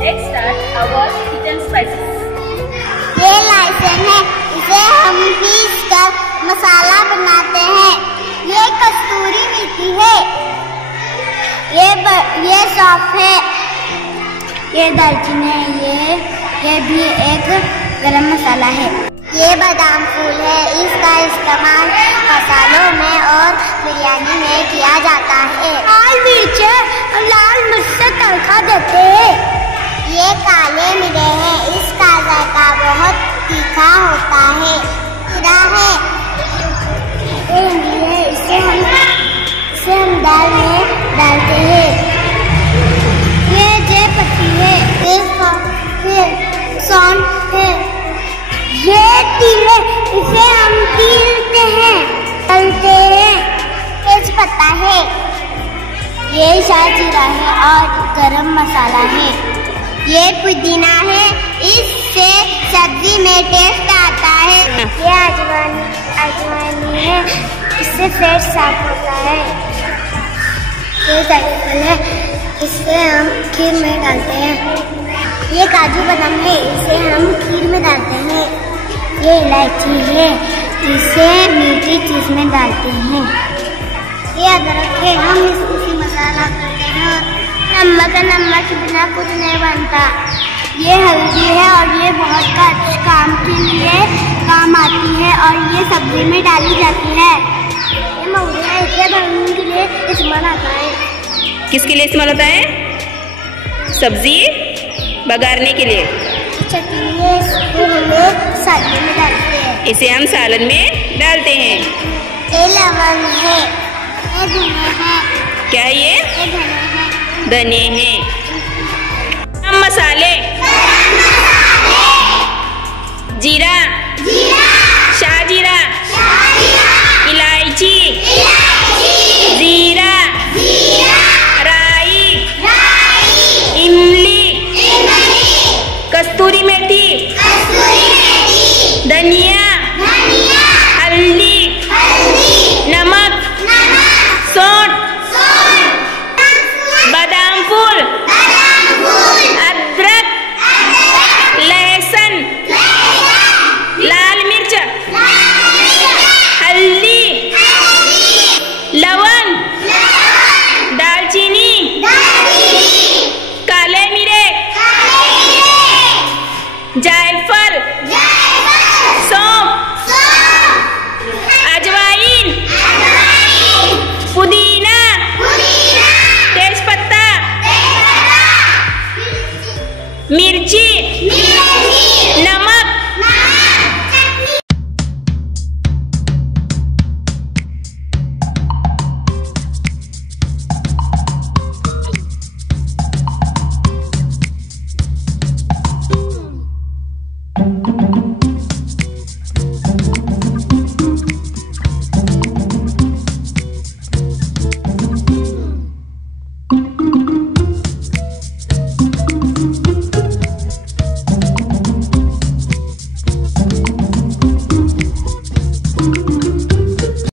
Let's start our kitchen spices. ये लहसुन है, इसे हम पीस कर मसाला बनाते हैं। ये कस्तूरी मेथी है, ये सौंफ है, ये दालचीनी है, ये भी एक गरम मसाला है। ये बादाम फूल है, इसका इस्तेमाल मसालों में और बिरयानी में किया जाता है। लाल मिर्च है, लाल मिर्च से तड़का देते हैं। ये काले मिर्च है, इसका जायका बहुत तीखा होता है। जीरा है, इसे हम दाल में डालते हैं। ये जय पत्ती है, फिर सौंफ है, ये तिल है, इसे हम पीसते हैं, तलते हैं। तेज पत्ता है, ये शाहजीरा है और गरम मसाला है। ये पुदीना है, इससे सब्जी में टेस्ट आता है। ये अजवाइन है, इससे पेट साफ होता है। ये जायफल है, इसे हम खीर में डालते हैं। ये काजू बादाम है, इसे हम खीर में डालते हैं। ये इलायची है, इसे मीठी चीज में डालते हैं। ये अदरक है, हम इसमें मसाला करते हैं। नमक के बिना कुछ नहीं बनता। ये हल्दी है और ये बहुत काम के लिए काम आती है और ये सब्जी में डाली जाती है। ये महुआ है, इसे बनाने के लिए इस्तेमाल आता है। किसके लिए इस्तेमाल होता है? सब्जी बघारने के लिए। चटनी है, इसको हमें सालन में डालते हैं। इसे हम सालन में डालते हैं। ये लवंग है, ये धनिया है। क्या है ये? धनिया है। धने हैं। गरम मसाले, जीरा, शाहजीरा, इलायची, जीरा, राई, इमली, कस्तूरी मेथी, धनिया, हल्दी, नमक, सौंठ, बादाम फूल, अदरक, लहसुन, लाल मिर्च, हल्दी, लवंग, दालचीनी, काले मिर्च, जायफल, सौंफ, अजवाइन, पुदीना, तेज पत्ता, मिर्ची,